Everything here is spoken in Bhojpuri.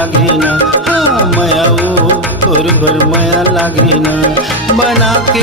लागे ना, हाँ माया वो और भर माया लागे ना। बना के